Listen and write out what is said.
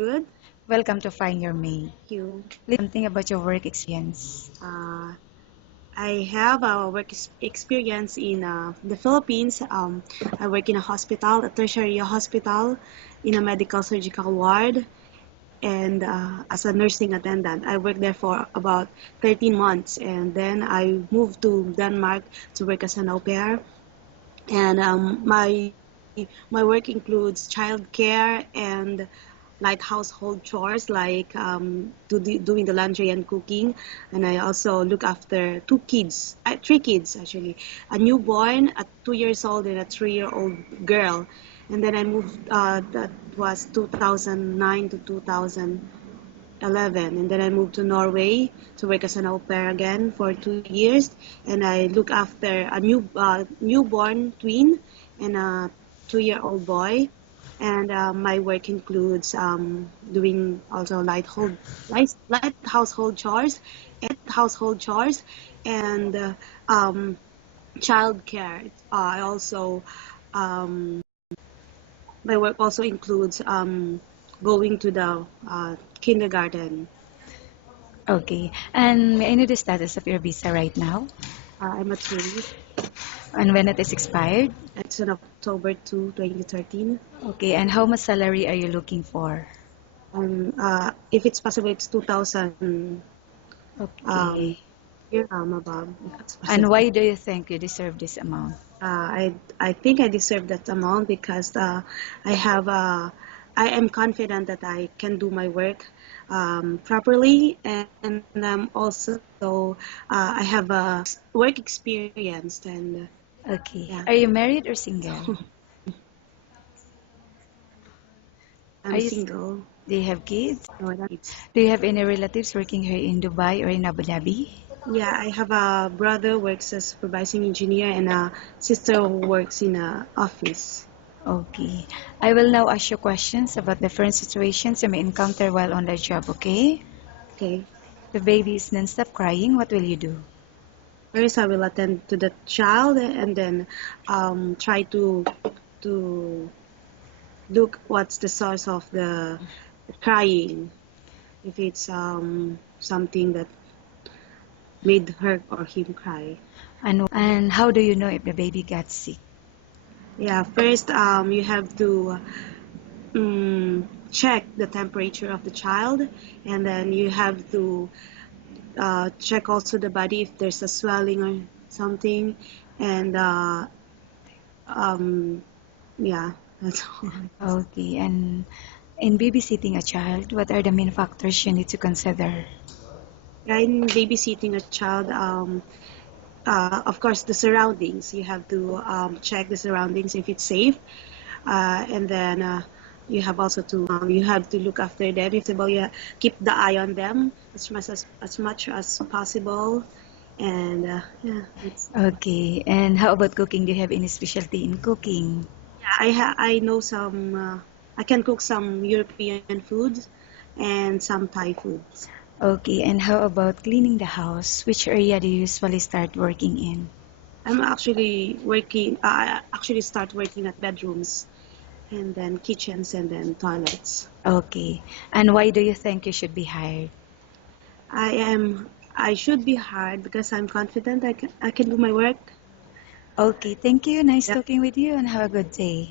Good. Welcome to Find Your Mate. Thank you. Please something about your work experience. Uh, I have a experience in the Philippines. I work in a hospital, a tertiary hospital, in a medical surgical ward, and as a nursing attendant. I worked there for about 13 months, and then I moved to Denmark to work as an au pair. And my work includes childcare and light household chores like doing the laundry and cooking. And I also look after three kids actually, a newborn, a 2 years old, and a 3-year-old girl. And then I moved. That was 2009 to 2011, and then I moved to Norway to work as an au pair again for 2 years, and I look after a newborn twin and a 2-year-old boy. And my work includes doing also light household chores, and child care. I also um, my work also includes going to the kindergarten. Okay. And may I know the status of your visa right now? I'm a tourist. And when it is expired? It's on October 2013. Okay. And how much salary are you looking for? If it's possible, it's 2,000 Okay. dirham above, if it's And possible. why do you think you deserve this amount? I think I deserve that amount because I am confident that I can do my work properly, and also I have a work experience, and Okay. yeah. Are you married or single? Are I'm you, single. do you have kids? No, I don't have kids. Do you have any relatives working here in Dubai or in Abu Dhabi? Yeah, I have a brother works as supervising engineer and a sister who works in a office. Okay. I will now ask you questions about different situations you may encounter while on the job, okay? Okay. The baby is non-stop crying, what will you do? First, I will attend to the child and then try to look what's the source of the crying. If it's something that made her or him cry. And how do you know if the baby got sick? Yeah. First, you have to check the temperature of the child, and then you have to check also the body if there's a swelling or something, and um, yeah, that's all. Okay, and in babysitting a child, what are the main factors you need to consider? In babysitting a child, of course, the surroundings. You have to check the surroundings if it's safe, and then you have also to you have to look after them. If possible, you keep the eye on them as much as possible, and yeah, it's, Okay, and how about cooking? Do you have any specialty in cooking? yeah. I know some. I can cook some European foods and some Thai foods. Okay, and how about cleaning the house? Which area do you usually start working in? I'm actually working. I actually start working at bedrooms, and then kitchens, and then toilets. Okay, and why do you think you should be hired? I am. I should be hired because I'm confident I can do my work. Okay, thank you. Nice Yeah. talking with you and have a good day.